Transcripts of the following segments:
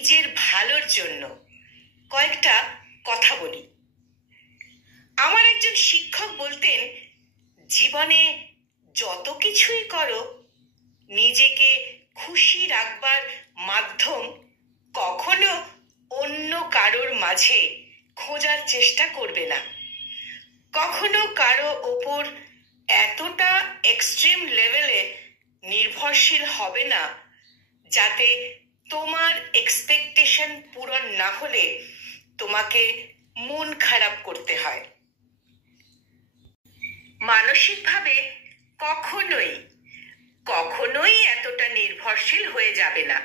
নিজের ভালোর জন্য কয়েকটা কথা বলি। আমার একজন শিক্ষক বলতেন, জীবনে যত কিছুই করো, নিজেকে খুশি রাখবার মাধ্যম কখনো অন্য কারোর মাঝে খোঁজার চেষ্টা করবে না। কখনো কারো ওপর এতটা এক্সট্রিম লেভেলে নির্ভরশীল হবে না যাতে তোমার এক্সপেকটেশন পূরণ না হলে তোমাকে মন খারাপ করতে হয়। মানসিকভাবে কখনোই কখনোই এতটা নির্ভরশীল হয়ে যাবে না।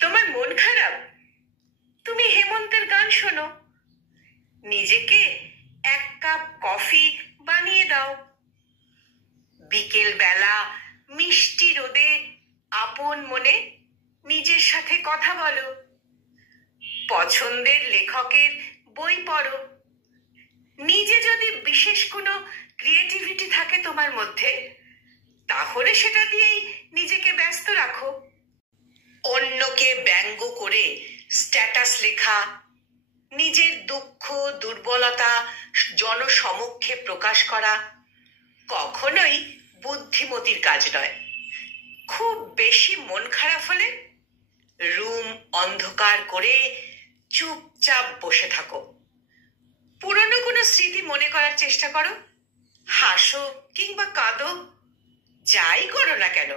তোমার মন খারাপ, তুমি হেমন্তের গান শোনো, নিজেকে এক কাপ কফি বানিয়ে দাও, বিকেল বেলা মিষ্টি রোদে আপন মনে নিজের সাথে কথা বলো, পছন্দের লেখকের বই পড়ো। নিজে যদি বিশেষ কোনো ক্রিয়েটিভিটি থাকে তোমার মধ্যে, তাহলে সেটা দিয়েই নিজেকে ব্যস্ত রাখো। অন্যকে ব্যঙ্গ করে স্ট্যাটাস লেখা, নিজের দুঃখ দুর্বলতা জনসমক্ষে প্রকাশ করা কখনোই বুদ্ধিমতির কাজ নয়। খুব বেশি মন খারাপ হলে রুম অন্ধকার করে চুপচাপ বসে থাকো, পুরনো কোনো স্মৃতি মনে করার চেষ্টা করো, হাসো কিংবা কাঁদো, যাই করো না কেন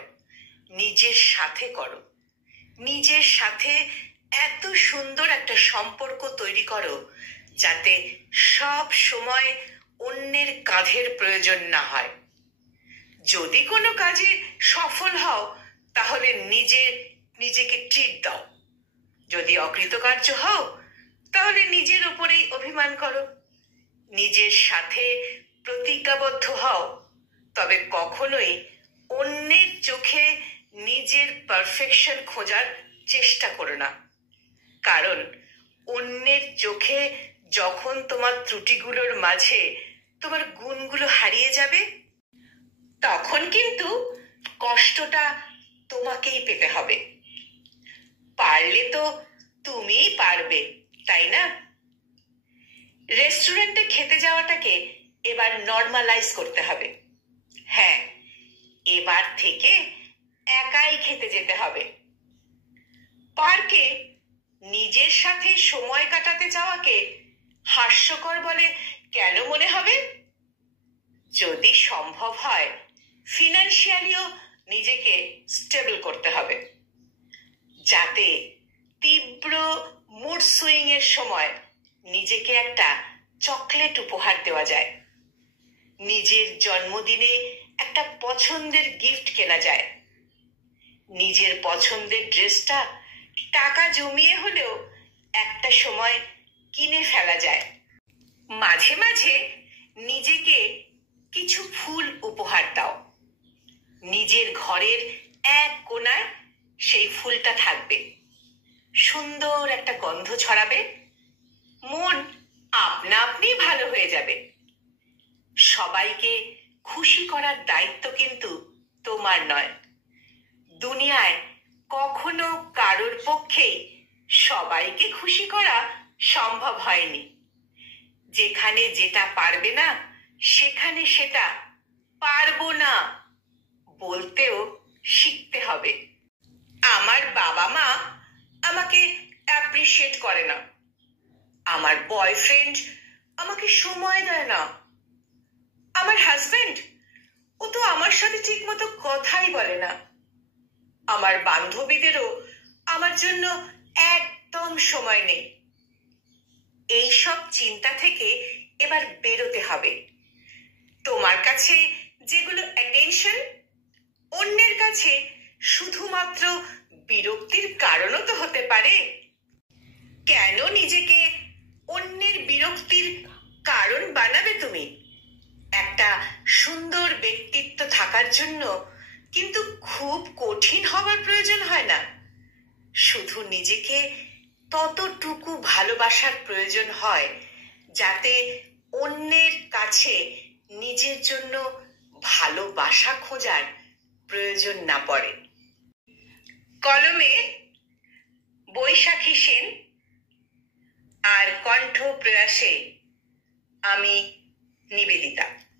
নিজের সাথে করো। নিজের সাথে এত সুন্দর একটা সম্পর্ক তৈরি করো যাতে সব সময় অন্যের কাঁধের প্রয়োজন না হয়। যদি কোনো কাজে সফল হও তাহলে নিজেকে ট্রিট দাও। যদি অকৃতকার্য হও তাহলে নিজের উপরেই অভিমান করো। নিজের সাথে প্রতিজ্ঞাবদ্ধ হও, তবে কখনোই অন্যের চোখে নিজের পারফেকশন খোঁজার চেষ্টা করো না। কারণ অন্যের চোখে যখন তোমার ত্রুটিগুলোর মাঝে তোমার গুণগুলো হারিয়ে যাবে, তখন কিন্তু কষ্টটা তোমাকেই পেতে হবে। পারলে তো তুমিই পারবে, তাই না? রেস্টুরেন্টে খেতে যাওয়াটাকে এবার নর্মালাইজ করতে হবে। হ্যাঁ, এবার থেকে একাই খেতে যেতে হবে। পার্কে নিজের সাথে সময় কাটাতে যাওয়াকে হাস্যকর বলে কেন মনে হবে? যদি সম্ভব হয় ফিনান্সিয়ালিও নিজেকে স্টেবল করতে হবে, যাতে তীব্র মুড সুইং এর সময় নিজেকে একটা চকলেট উপহার দেওয়া যায়, নিজের জন্মদিনে একটা পছন্দের গিফট কেনা যায়, নিজের পছন্দের ড্রেসটা টাকা জমিয়ে হলেও একটা সময় কিনে ফেলা যায়। মাঝে মাঝে নিজেকে কিছু ফুল উপহার দাও। নিজের ঘরের এক কোণায় সেই ফুলটা থাকবে, সুন্দর একটা গন্ধ ছড়াবে, মন আপনা আপনি ভালো হয়ে যাবে। সবাইকে খুশি করার দায়িত্ব কিন্তু তোমার নয়। দুনিয়ায় কখনো কারোর পক্ষেই সবাইকে খুশি করা সম্ভব হয়নি। যেখানে যেটা পারবে না সেখানে সেটা পারবো না বলতেও শিখতে হবে। আমার বাবা মা আমাকে অ্যাপ্রিশিয়েট করে না, আমার বয়ফ্রেন্ড আমাকে সময় দেয় না, আমার হাজবেন্ড ও তো আমার সাথে ঠিক মতো কথাই বলে না, আমার বান্ধবীদেরও আমার জন্য একদম সময় নেই। এইসব চিন্তা থেকে এবার বেরোতে হবে। তোমার কাছে যেগুলো অ্যাটেনশন, অন্যের কাছে শুধুমাত্র বিরক্তির কারণও তো হতে পারে। কেন নিজেকে অন্যের বিরক্তির কারণ বানাবে তুমি? একটা সুন্দর ব্যক্তিত্ব থাকার জন্য কিন্তু খুব কঠিন হওয়ার প্রয়োজন হয় না। শুধু নিজেকে ততটুকু ভালোবাসার প্রয়োজন হয় যাতে অন্যের কাছে নিজের জন্য ভালোবাসা খোঁজার প্রয়োজন না পড়ে। কলমে বৈশাখী সেন। আর কণ্ঠ প্রয়াসে আমি নিবেদিতা।